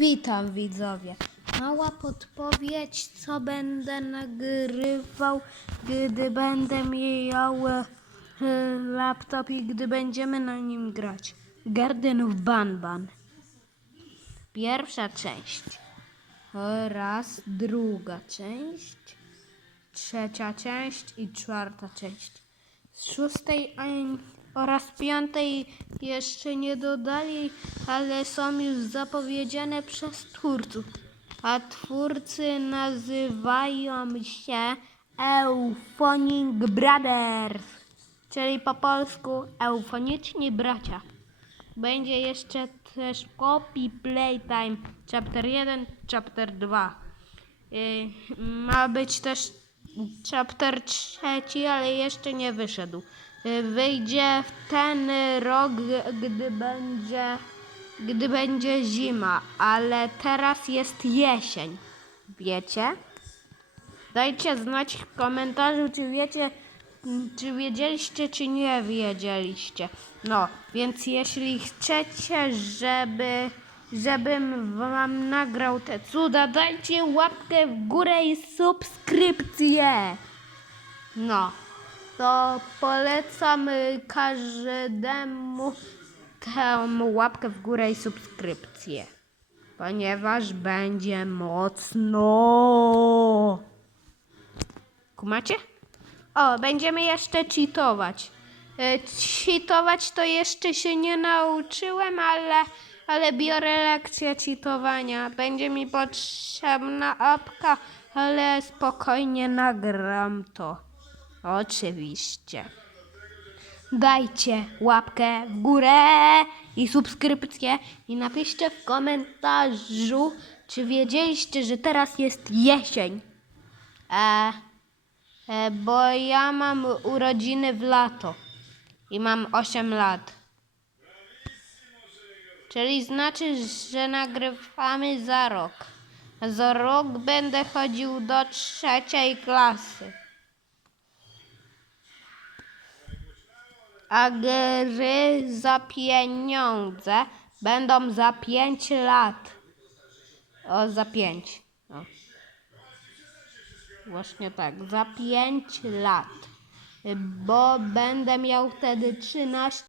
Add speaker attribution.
Speaker 1: Witam widzowie. Mała podpowiedź, co będę nagrywał, gdy będę miał e, laptop i gdy będziemy na nim grać. Garden of Banban. Pierwsza część. Oraz druga część. Trzecia część i czwarta część. Z szóstej oraz piątej jeszcze nie dodali, ale są już zapowiedziane przez twórców. A twórcy nazywają się Euphonic Brothers, czyli po polsku eufoniczni bracia. Będzie jeszcze też Copy Playtime Chapter 1, Chapter 2. Yy, ma być też chapter trzeci, ale jeszcze nie wyszedł. Yy, wyjdzie w ten rok, gdy będzie, gdy będzie zima, ale teraz jest jesień. Wiecie? Dajcie znać w komentarzu, czy wiecie, czy wiedzieliście, czy nie wiedzieliście. No, więc jeśli chcecie, żeby, żebym wam nagrał te cuda, dajcie łapkę w górę i subskrypcję. No, to polecam każdemu tę łapkę w górę i subskrypcję, ponieważ będzie mocno. Kumacie? O, będziemy jeszcze cheatować. E, Cheatować to jeszcze się nie nauczyłem, ale, ale biorę lekcję cheatowania. Będzie mi potrzebna apka, ale spokojnie nagram to. Oczywiście. Dajcie łapkę w górę i subskrypcję i napiszcie w komentarzu, czy wiedzieliście, że teraz jest jesień. E, e, bo ja mam urodziny w lato i mam 8 lat. Czyli znaczy, że nagrywamy za rok. Za rok będę chodził do trzeciej klasy. A gry za pieniądze będą za 5 lat. O, za 5. O. Właśnie tak, za 5 lat. Bo będę miał wtedy 13